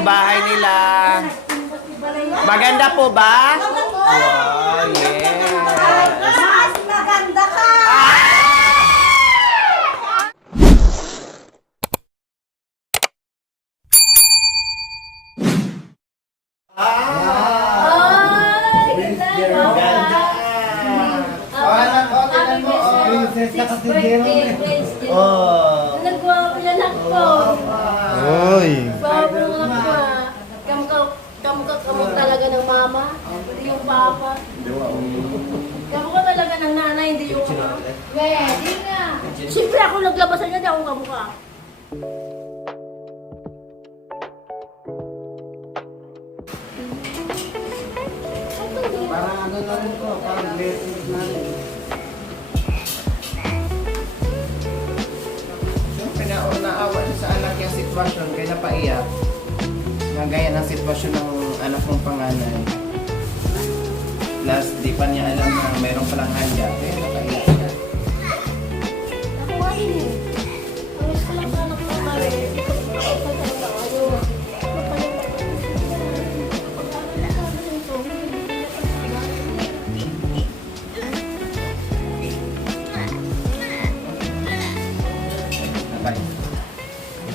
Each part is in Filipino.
yung bahay nila. Maganda po ba? Wow, yes. Mas maganda ka! Nagwapilanak ko. Uy. Babong lang ko. Kamu talaga ng mama, hindi yung papa. Kamu ka talaga ng nanay, hindi yung ama. Pwede nga. Siyempre ako naglabasan niya, di akong kamukha. Parang ano na rin ko, parang blessings na rin. Siyempre naawa siya sa anak yung sitwasyon, kaya napaiyak. Gaya ng sitwasyon ng anak kong panganay. Plus, di pa niya alam na mayroon palang handa, kaya napaiyak siya. Ako nga yun eh. Ang gusto lang sa anak ko, mare.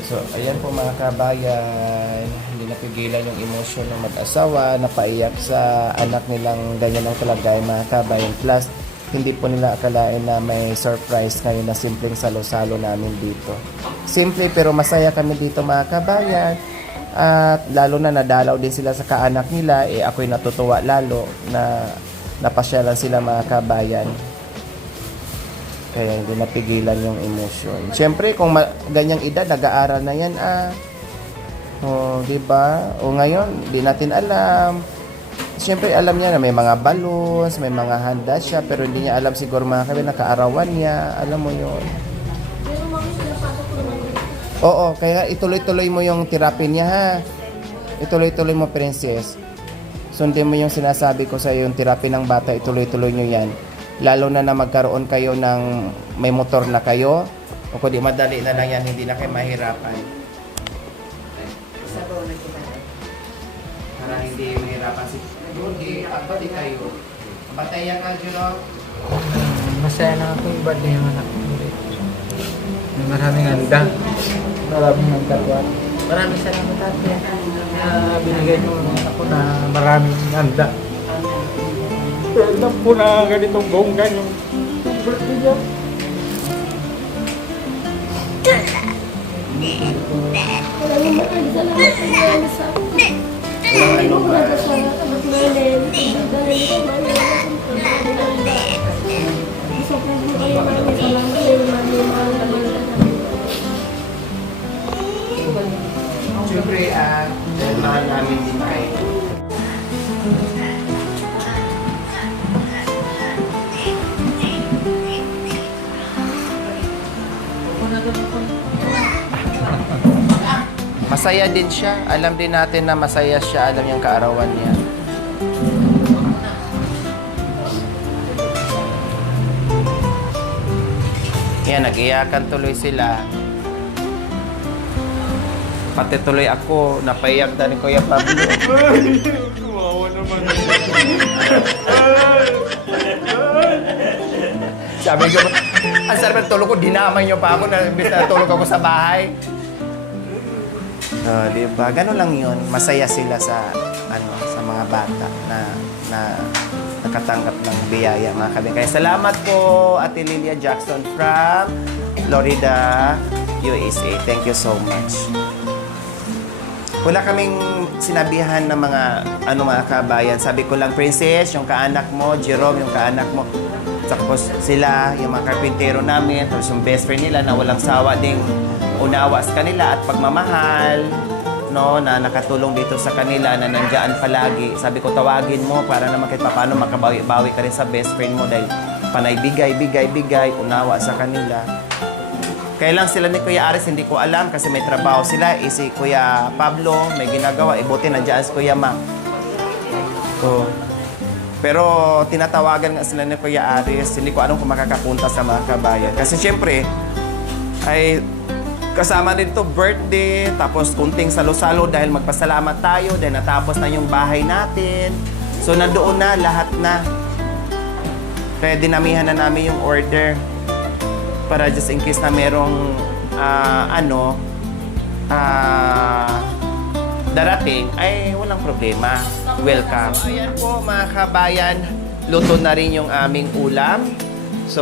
So, ayan po mga kabayan, hindi napigilan yung emosyon ng mag-asawa, napaiyak sa anak nilang ganyan ang kalagayan mga kabayan. Plus, hindi po nila akalain na may surprise ngayon na simpleng salo-salo namin dito. Simple pero masaya kami dito mga kabayan. At lalo na nadalaw din sila sa kaanak nila, ako'y natutuwa lalo na napasyalan sila mga kabayan. Kaya hindi napigilan yung emosyon. Siyempre, kung ganyang edad, nag-aaral na yan, di ba? O ngayon, di natin alam. Siyempre, alam niya na may mga balloons, may mga handa siya, pero hindi niya alam siguro mga kami, nakaarawan niya. Alam mo yun. Oo, kaya ituloy-tuloy mo yung therapy niya, ha? Ituloy-tuloy mo, princess. Sundin mo yung sinasabi ko sa yung therapy ng bata, ituloy-tuloy nyo yan. Lalo na magkaroon kayo ng may motor na kayo o kundi madali na lang yan, hindi na kayo mahirapan para hindi mahirapan si Judy. Pati kayo bataya ka, Juno. Masaya na ako yung birthday ng anak ko. Maraming handa. Maraming handa. Maraming salamat ate. Binigay mo ako na maraming handa. Alam po na ganitong bonggan yung birthday niya. Maraming salamat sa mga sa akin. Hindi ko nagkasala sa magmenen. Dahil ko gusto ko po kayo maraming salamat sa mga mahal na mahal namin. Siyempre, dahil mahal namin din kayo. Masaya din siya. Alam din natin na masaya siya. Alam niyang kaarawan niya. Yan, nag-iyakan tuloy sila. Pati tuloy ako. Napaiyak na ni Kuya Pablo. Kumawa naman. Sabi ko, ang sarap ng tulog ko. Dinamay niyo pa ako na imbis na tulog ako sa bahay. Diba? Ganun lang yun. Masaya sila sa sa mga bata na nakatanggap ng biyaya mga kabin. Kaya salamat po Ate Lilia Jackson from Florida, USA. Thank you so much. Wala kaming sinabihan ng mga mga kabayan. Sabi ko lang, Princess, yung kaanak mo, Jerome, yung kaanak mo. Tapos sila, yung mga karpintero namin, tapos yung best friend nila na walang sawa ding unawa sa kanila at pagmamahal, no, na nakatulong dito sa kanila, na nandiyan palagi. Sabi ko, tawagin mo para naman kahit paano makabawi-bawi ka rin sa best friend mo dahil panay bigay, unawa sa kanila. Kaya lang sila ni Kuya Aris, hindi ko alam kasi may trabaho sila. Si Kuya Pablo, may ginagawa. Buti nandiyan si Kuya Mac. So, pero tinatawagan nga sila ni Kuya Aris. Hindi ko alam kung makakapunta sa mga kabayan. Kasi syempre, ay kasama din to birthday, tapos kunting salo-salo dahil magpasalamat tayo dahil natapos na yung bahay natin. So nandoon na, lahat na. Kaya dinamihan na namin yung order para just in case na merong darating, ay walang problema. Welcome. So, ayan po mga kabayan, luto na rin yung aming ulam. So,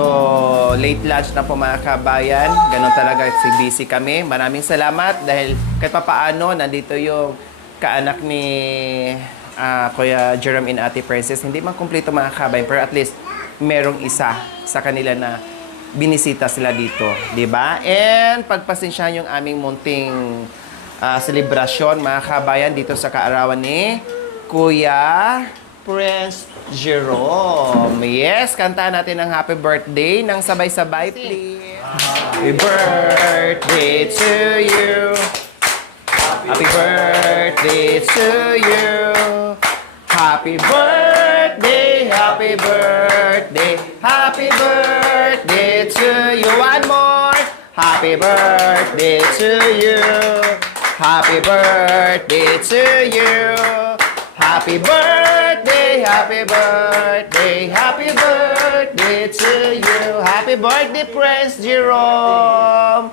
late lunch na po mga kabayan. Ganon talaga, busy kami. Maraming salamat dahil kahit papaano, nandito yung kaanak ni Kuya Jerome and Ate Princess. Hindi man kumpleto mga kabayan, pero at least merong isa sa kanila na binisita sila dito. Diba? And pagpasensyahan yung aming munting selebrasyon mga kabayan dito sa kaarawan ni Kuya Prince Jerome. Yes, kantahan natin ang happy birthday ng sabay-sabay, please. Happy birthday to you. Happy birthday to you. Happy birthday, happy birthday, happy birthday to you. One more. Happy birthday to you. Happy birthday to you. Happy birthday, happy birthday, happy birthday to you. Happy birthday, Prince Jerome.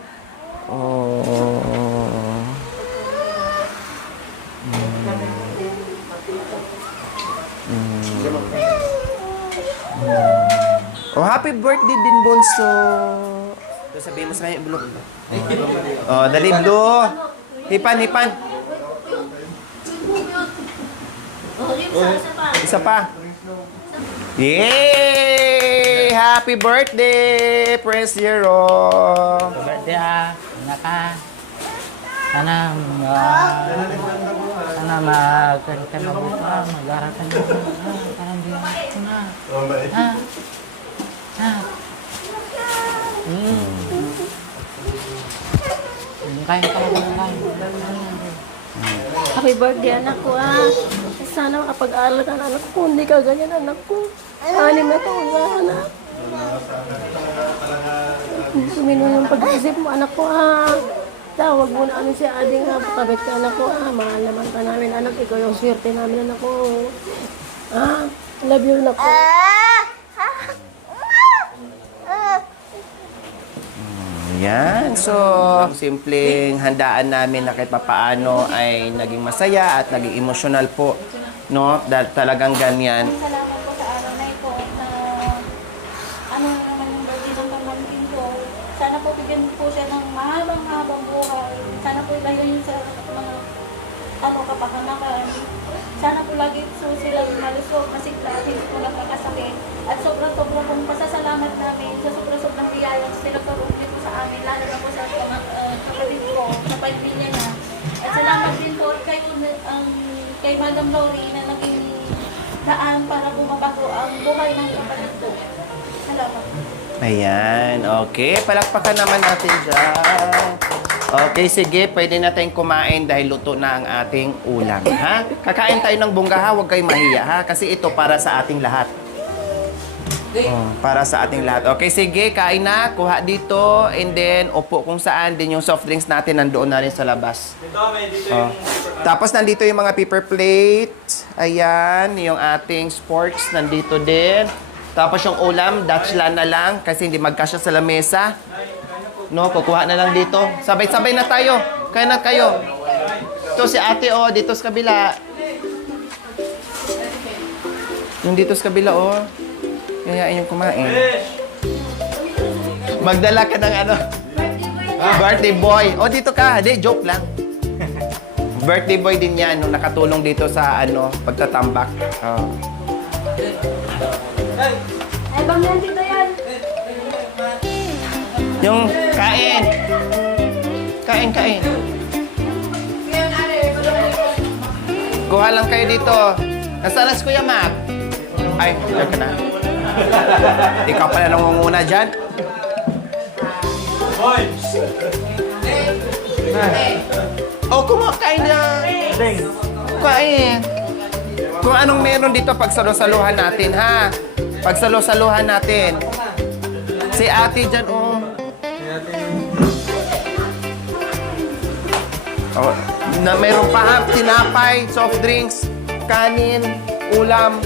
Oh, happy birthday din, Bonso. Sabihin mo sa kanya, Blue. Oh, dali, Blue. Hipan. Isa pa. Yay! Happy birthday, Prince Jerome. Birthday anak ka. Sana mag-aral ka na. Parang di ako na. Kain ka lang. Happy birthday, anak ko, Sana makapag-aral ka, anak ko. Hindi ka ganyan, anak ko. 6 na taon na, anak. Suminong yung pag-isip mo, anak ko, Tawag mo na si Ading, pakabit ka, anak ko, Mahal naman ka namin, anak. Ikaw yung swerte namin, anak ko. Love you, anak ko. Yan. So, simpleng handaan namin na kahit papaano ay naging masaya at naging emotional po. No? Dahil talagang ganyan. Salamat po sa araw na ito na ano naman yung birthday ng pamangkin ko. Sana po bigyan po siya ng mahabang buhay. Sana po ilayo yun sa mga kapahamakan. Sana po lagi po silang malusog, masigla at hindi po nagkakasakit. At sobrang pong pasasalamat namin sa sobrang biyayang sila karoon dito sa amin, lalo na po sa mga kapatid ko, sa pamilya niya. At salamat din po kay Madam Lori na naging daan para bumabago ang buhay ng kapatid ko. Salamat. Ayan. Okay. Palakpakan naman natin dyan. Okay, sige. Pwede na tayong kumain dahil luto na ang ating ulam. Ha? Kakain tayo ng bungga, ha? Huwag kayong mahiya, ha? Kasi ito para sa ating lahat. Oh, para sa ating lahat. Okay, sige. Kain na. Kuha dito. And then, upo kung saan. Din yung soft drinks natin nandoon na rin sa labas. Oh. Tapos, nandito yung mga paper plates. Ayan. Yung ating sporks. Nandito din. Tapos, yung ulam, Dutchland na lang. Kasi hindi magkasya sa lamesa. No, kukuha na lang dito. Sabay-sabay na tayo. Kaya na kayo. Ito si ate, dito sa kabila. Yung dito sa kabila, Yayain yung kumain. Magdala ka ng birthday boy. Dito ka. Hindi, joke lang. Birthday boy din yan, nung nakatulong dito sa, pagtatambak. Ay, bang yan, dito yan. Yung kain. Kain. Kuha lang kayo dito. Nasaan na si Kuya Mac? Ay, diyan ka na. Ikaw pala nangunguna dyan. Kumakain na. Kain. Kung anong meron dito, pagsalo-saluhan natin, ha? Pagsalo-saluhan natin. Si ate dyan, Oh, na mayroon pa ha, tinapay, soft drinks, kanin, ulam.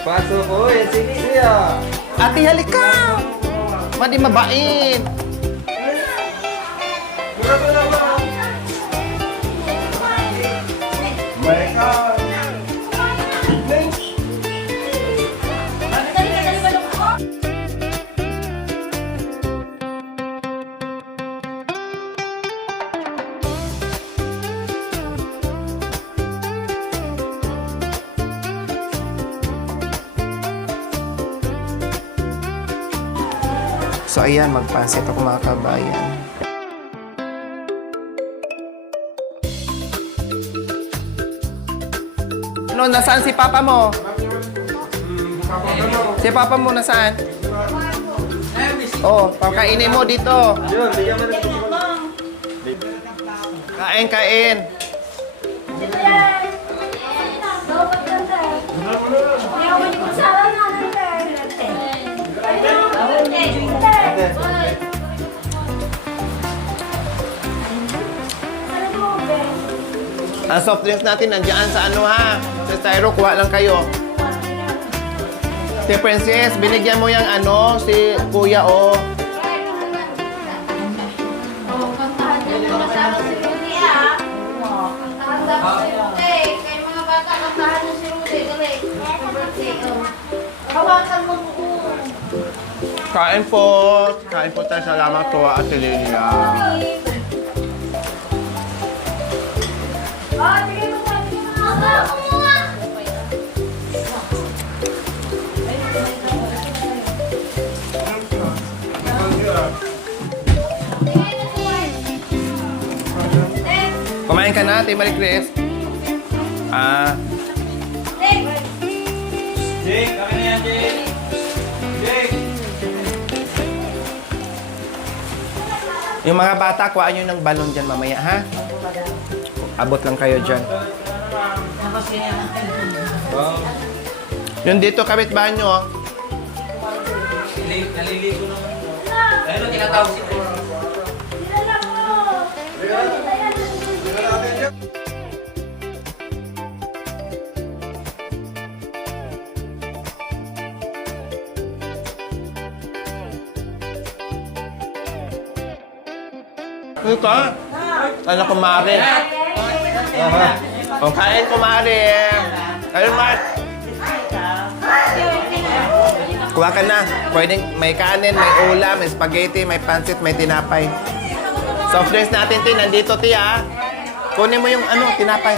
Pasok. Uy, sige siya. Ate, halika! Madi mabain. So ayan, magpansit ako mga kabayan. Ano, nasaan si papa mo? Si papa mo nasaan? Oh, pakainin mo dito. Yun, bigyan mo na. Kain, kain. Ang soft drinks natin nandiyan sa ano ha? Sa styro, kuha lang kayo. Si Princess, binigyan mo yung ano, si Kuya o. Kain po. Kain po tayo. Salamat po, Ate Lilia. Kumain ka na, Ate Marie Chris? Ah, Jake, kami na yan, Jake. Jake. yung mga bata, kuhaan nyo ng balon dyan mamaya, ha? Abot lang kayo dyan. Yung dito, kapitbahay nyo, oh. Naliligo naman. Ayun ang tinatawag si Chris. Ito, ano kumari? O, kain kumari. Ayun, Mark. Kuha ka na. Pwedeng may kanin, may ulam, may spaghetti, may pansit, may tinapay. Soft drinks natin, Tin. Nandito, Ti, ha? Kunin mo yung ano, tinapay.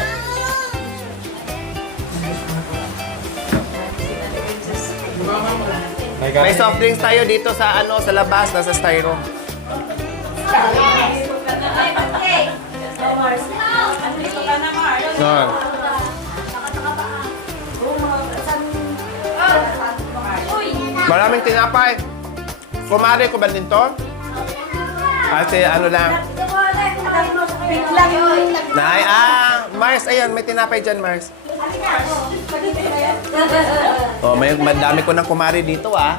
May soft drinks tayo dito sa ano, sa labas, nasa styro. No. Maraming tinapay. Kumari ko ba din to? Ate, ano lang? Nay, Mars, ayan, may tinapay dyan, Mars. Oh, may madami ko ng kumari dito, ah.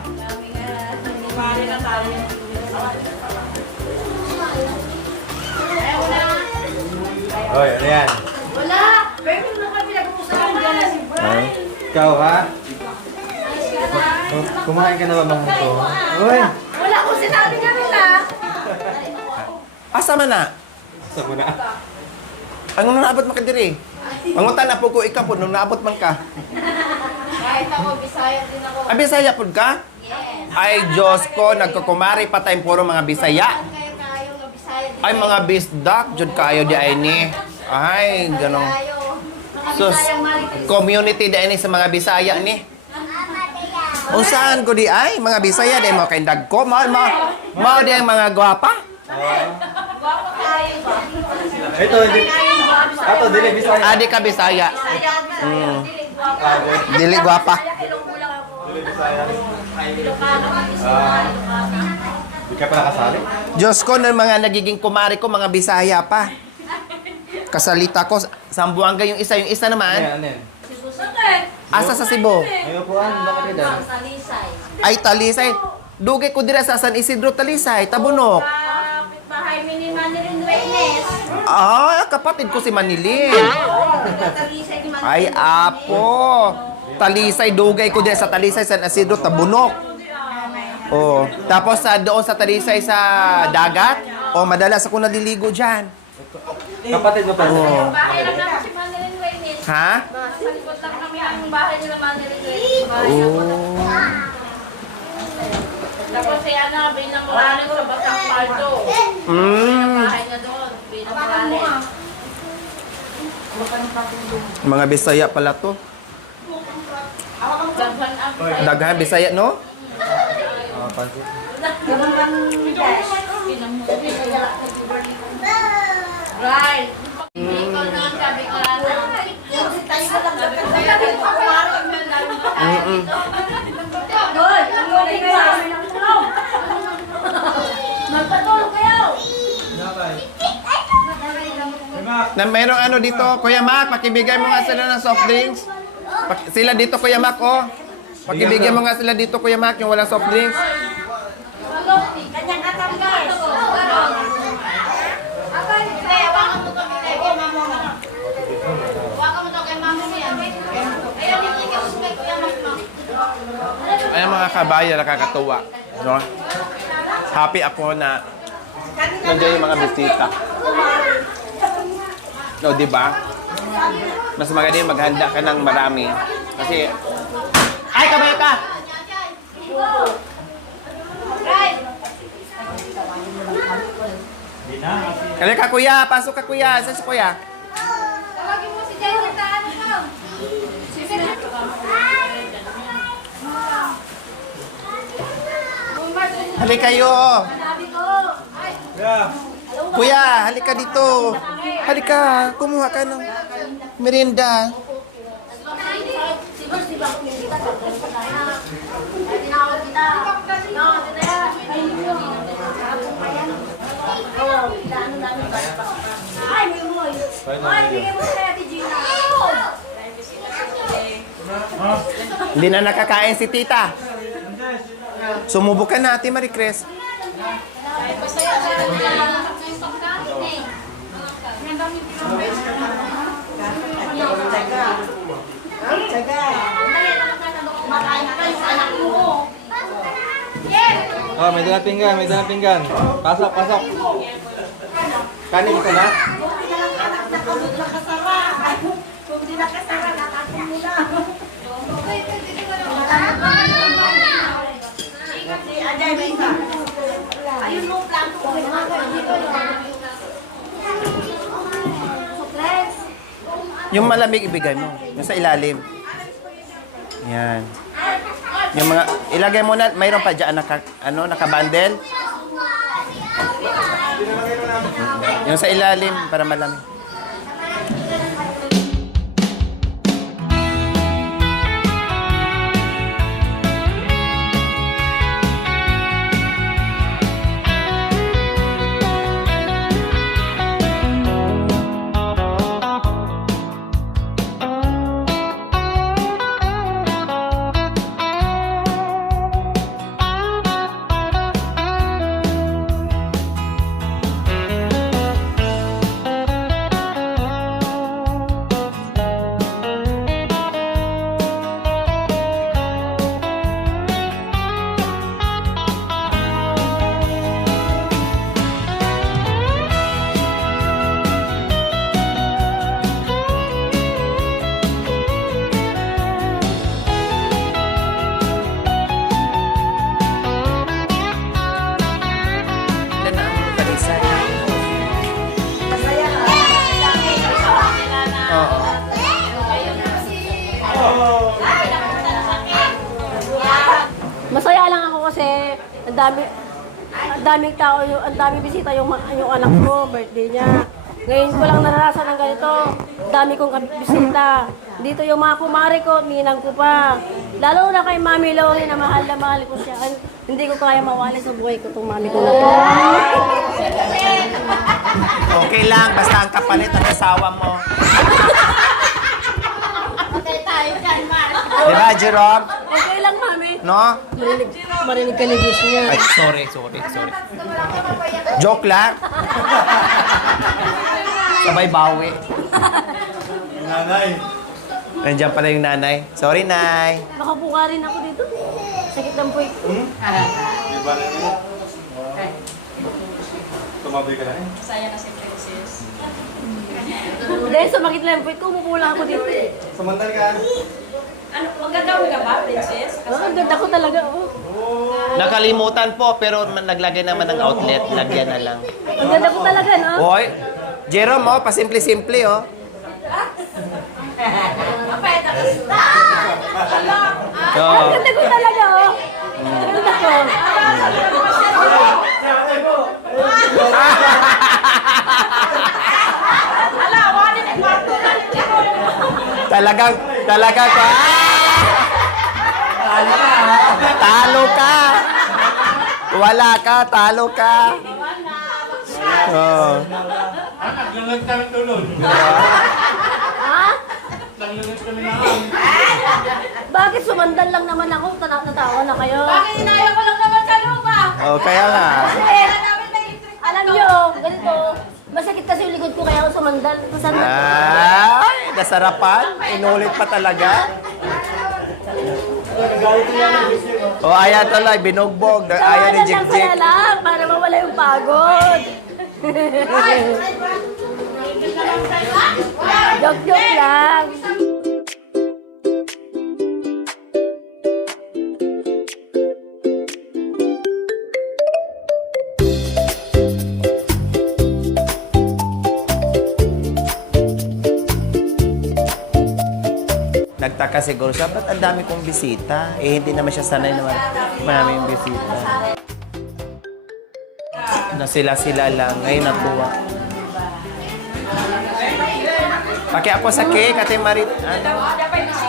Oy, ano yan? Wala! Pero nung kami nag-uusapan dyan na si Brian. Ikaw, ha? Kumain ka na ba bang ito? Uy! Wala ko sinabi nga nila. Asa man na? Sa muna. Ang nung naabot man ka diri? Mangutan na po ko ikaw po, nung naabot man ka. Kahit ako, Bisaya din ako. Ah, Bisaya po ka? Yes. Ay, Diyos ko, nagkukumari pa tayong puro mga Bisaya. Kayo kayo nga Bisaya din. Ay, mga bisdak, jud kayo di ay ni. Ay, ganong. Kayo. Mga Sus, Bisayang marites. community di ay ni sa mga Bisaya ni. Usahan ko di ay, mga Bisaya di mo kay dagko, mao di ang mga gwapa. Ito, hindi. Ato, dili, Bisaya. Adi ka Bisaya. Dili gwapa. Dili, Bisaya. Hindi ka pa nakasali? Diyos ko, ng mga nagiging kumari ko, mga Bisaya pa. Kasalita ko, Sambuanga yung isa naman. Ano yan? Asa sa Cebu? Ngayon po, bakit nito? Talisay. Ay, Talisay. Dugay ko dira sa San Isidro, Talisay, Tabunok. Bahay ni Manilin Reynes. Ah, kapatid ko si Manilin. Talisay ni Manilin. Ay, apo. Talisay, dugay ko dira sa Talisay, San Isidro, Tabunok. Oh, tapos doon sa Talisay sa dagat. Oh, madalas ako naliligo diyan. Kapatid mo pa. Oh. Bahay lang naman si Manilin Reynes. Ha? Sa likod lang kami ang bahay nila Manilin Reynes. Oh. Tapos si Ana, binamuranin sa Batang Pardo. Bahay na doon, binamuranin. Mga Bisaya pala to. Daghan ako. Daghan Bisaya, no? Pansit. Right. Hindi ko noon sabi ko lang. Tayo ko lang Doy, ang lulay kayo sa amin ng tulong. Magpatulong kayo. Na mayroong ano dito, Kuya Mac, pakibigay mo nga sila ng soft drinks. Sila dito, Kuya Mac, oh. Pakibigyan mo nga sila dito, Kuya Mac, yung walang soft drinks. Kanyang atang guys. Ayan mga kabayan, nakakatuwa. No? Happy ako na nandiyan yung mga bisita. No, di ba? Mas maganda yung maghanda ka ng marami. Kasi, ay, kamay ka! Kali ka, kuya! Pasok ka, kuya! Saan si kuya? Tawagin mo si Jenny, taan mo. Halik kayo! Sabi ko, ay, Kuya, halika dito. Halika, kumuha ka ng merienda. ay, may mo. Ay, bigyan mo sa Ate Gina. Hindi na nakakain si tita. Sumubo ka na, Ate Maricres. Oh, may dalang pinggan, may dalang pinggan. Pasok, pasok. Kanin ka na? Kung di nakasara, nakakon mo na. Si Ajay, may isa. Ayun mo, planto ko. Yung malamig ibigay mo. Yung sa ilalim. Yan. Yung mga, ilagay mo na, mayroon pa dyan nakabundle. Yung sa ilalim, para malamig. Masaya lang ako kasi ang daming tao, ang daming bisita yung anak ko, birthday niya. Ngayon ko lang naranasan ng ganito. Dami kong bisita. Dito yung mga kumari ko, ninang ko pa. Lalo na kay Mami Lori na mahal ko siya. Hindi ko kaya mawali sa buhay ko itong mami ko na to. Okay lang, basta ang kapalit ang asawa mo. Diba, Jerome? Okay lang, Mami. No? Marinig ka ni Diyos niya. Ay, sorry. Joke lang. Sabay bawi. Nanay. Nandiyan pala yung nanay. Sorry, Nay. Baka rin ako dito. Sakit ng puwit ko. Di ba na yun? Tumabi ka na eh. Hindi, sumakit lang yung puwit ko. Umupo lang ako dito. Samantal ka. Maganda ka ba, princess? Ang ganda ko talaga, oh. Nakalimutan po, pero naglagay naman ng outlet. Lagyan na lang. Ang ganda ko talaga, no? Hoy, Jerome, oh, pasimple-simple, oh. Ang ganda ko talaga, oh. Ang ganda ko. Talagang ka. Talo ka. Wala ka, talo ka. Oh. Naglunod kami tulog. Ha? Naglunod kami na. Bakit sumandal lang naman ako? Natawa na kayo. Bakit inaya ko lang naman sa lupa? Oh, kaya nga. Alam niyo, ganito. Masakit kasi yung likod ko kaya ako sumandal. Ay, nasarapan. Inulit pa talaga. Oh, ayan tuloy, binugbog. Ayan ni Tawanan lang Jik kaya lang para mawala yung pagod. Joke lang. Nagtaka siguro siya, ba't ang dami kong bisita? Eh, hindi naman siya sanay naman maraming bisita. Na sila lang. Ngayon natuwa. Paki ako sa cake, Ate Marit. Ano?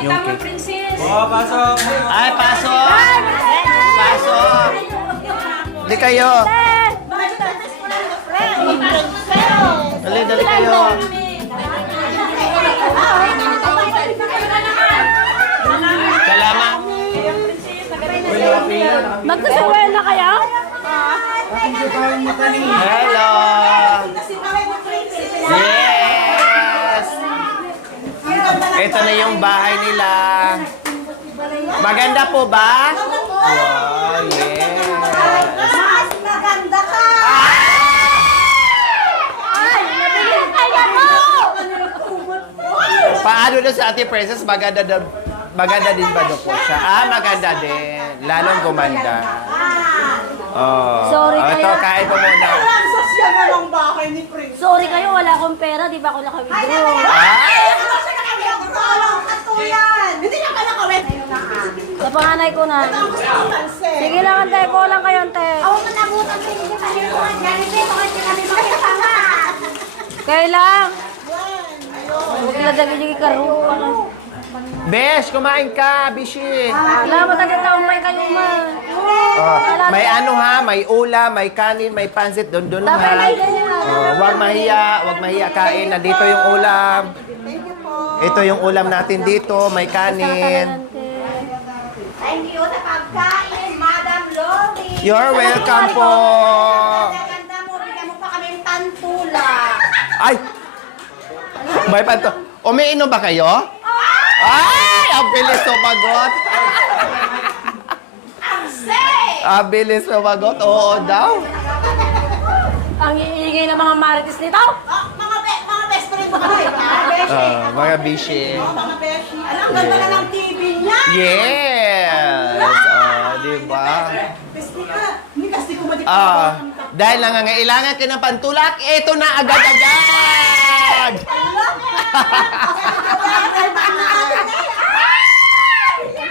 Yung cake. Princess. Oh, pasok. Ay, pasok! Pasok! Dali kayo. Dali kayo. Salamat. Magkasaway na kaya? Hello! Yes! Ito na yung bahay nila. Maganda po ba? Wow, yes! Mas maganda ka! Paano na sa Ate Princess? Maganda din ba doon po siya? Maganda din. Lalong gumanda. Oh. Sorry Ito, kayo. kain po muna. Sasya na lang bahay ni Prince. Sorry kayo, wala akong pera. Di ba ako naka-withdraw? Hindi na pala kawin. Sa panganay ko na. Sige lang, ante. Ko lang kayo, ante. Kailang. Huwag na dagin yung ikaroon. Besh, kumain ka, Bishi. Wala, matagal na umay kayo, ma. Oh, may ano ha, may ulam, may kanin, may pansit, doon ha. Tapos na ganyan lang. Huwag mahiya kain. Nandito yung ulam. Ito yung ulam natin dito, may kanin. Thank you sa pagkain, Madam Lori. You're welcome po. Ganda mo, bigyan mo pa kami ng tantula. Ay! May panto. Umiinom ba kayo? Ay! Ang bilis sumagot. Ang bilis sumagot. Oo daw. Ang iingay ng mga marites nito. Mga best friend mo kami. Mga bishi. Mga beshi. Alam, ganda na ng TV niya. Yes! Di ba? Besti ka. Hindi kasi ko Dahil nangangailangan ka ng pantulak, ito na agad-agad!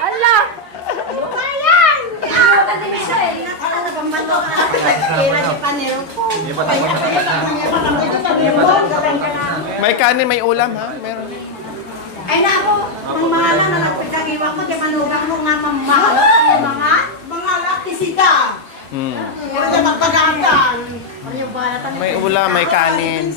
Ala! Kailan si Panero ko. May kanin, may ulam, ha? Meron. Ay na ako, ang mga lang na nagpagkagiwa ko, di manugang mo nga mamahal. Mga lakisita. Mm. Wala magpagandang. Ano yung balatan? May ulam, may kanin.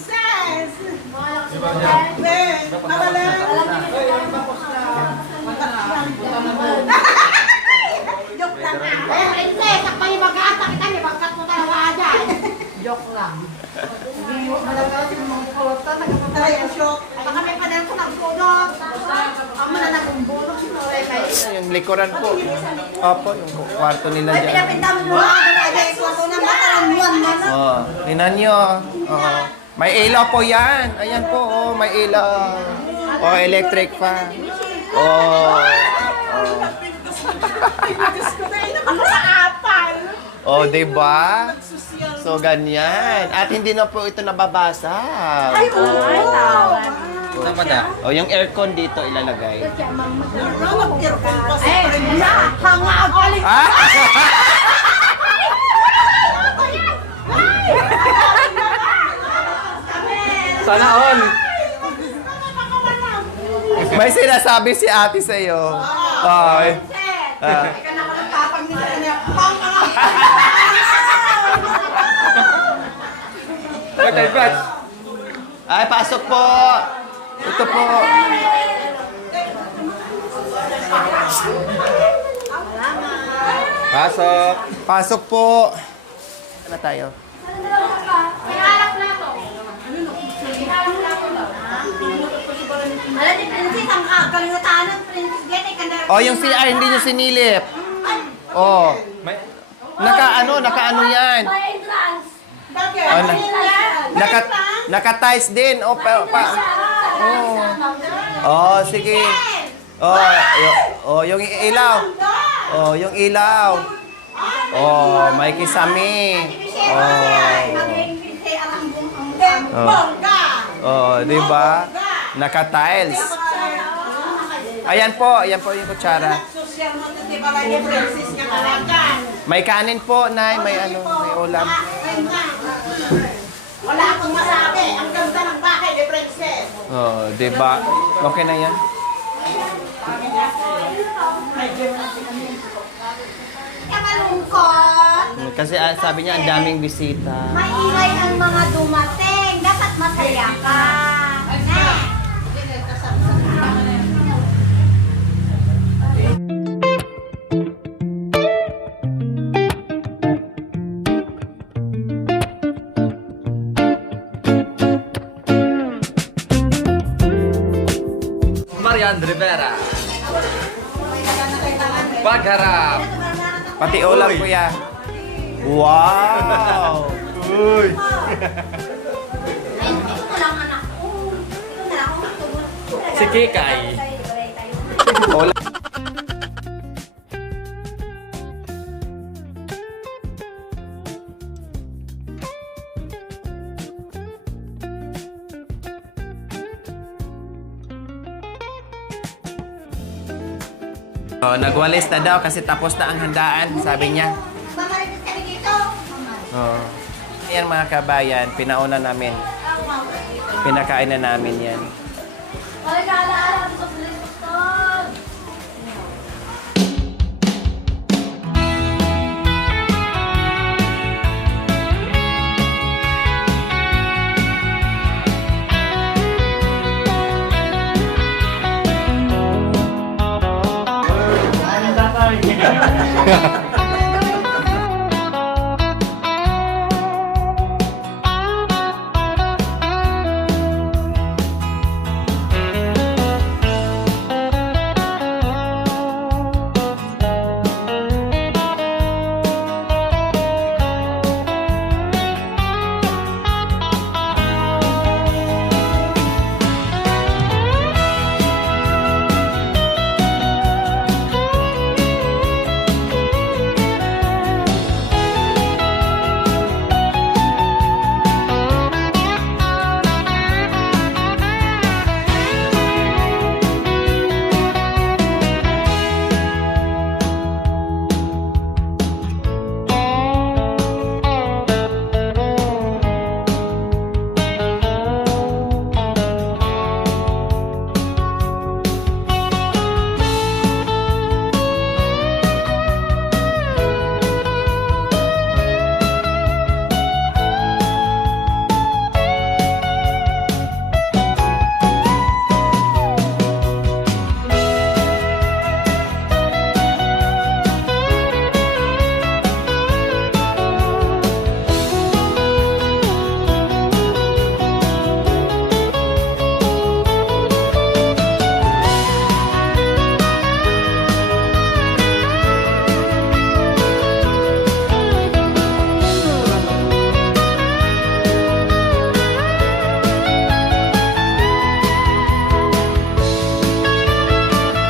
Joke lang ah. Eh, princess, ako yung mag-aatak kita, may bagkat mo talaga dyan. Joke lang. Malaga si mga kota, nagpapatay ang shock. Baka may panel ko nagpunod. Ako na nakumbulog si Noe kayo. Yung likuran po. Opo, yung kwarto nila Ay, dyan. pinapindaman mo mga kaya kwarto ng mataranmuan mo. Oh, tingnan nyo. Oh. May ilaw po yan. Ayan po, oh, may ilaw. Oh, electric fan. Oh. Oh, diba? So, ganyan. At hindi na po ito nababasag. Ay, tawan. Oh, yung aircon dito ilalagay. Eh, wala. Hangag. Ah! Sana all. May sinasabi si ate sa'yo. Ay. Ah. Ika na ka ng tapang nila niya. Pang Ay, pasok po. Ito po. Pasok. Pasok po. Ano na tayo? Alam ni Princess, ang kalimutan ng Princess Gete, kanda. Oh, yung CR hindi nyo sinilip. Oh. Naka-ano yan. Bakit? Oh, naka-tiles din. Oh, Oh. Oh, sige. Oh, yung ilaw. Oh, yung ilaw. Oh, may kisame. Oh, di ba? Naka-tiles. Ayan po yung kutsara. May kanin po, Nay, may ulam. Wala akong masabi. Ang ganda ng bahay ni Princess. Oh, di ba? Okay na yan. Kamalungkot. Kasi sabi niya, ang daming bisita. Maingay ang mga dumating. Dapat masaya ka. Marian Rivera. Pagharap. Pati ulam, kuya. Wow! Uy! Ito na lang anak ko. Ito na lang ako. Si Kikay. Ulam. Oh, nagwalis na daw kasi tapos na ang handaan, sabi niya. Mamaritis kami dito. Oh. Yan mga kabayan, pinauna namin. Pinakain na namin yan. Ay, kala-alam sa Pilipinas. Tatay.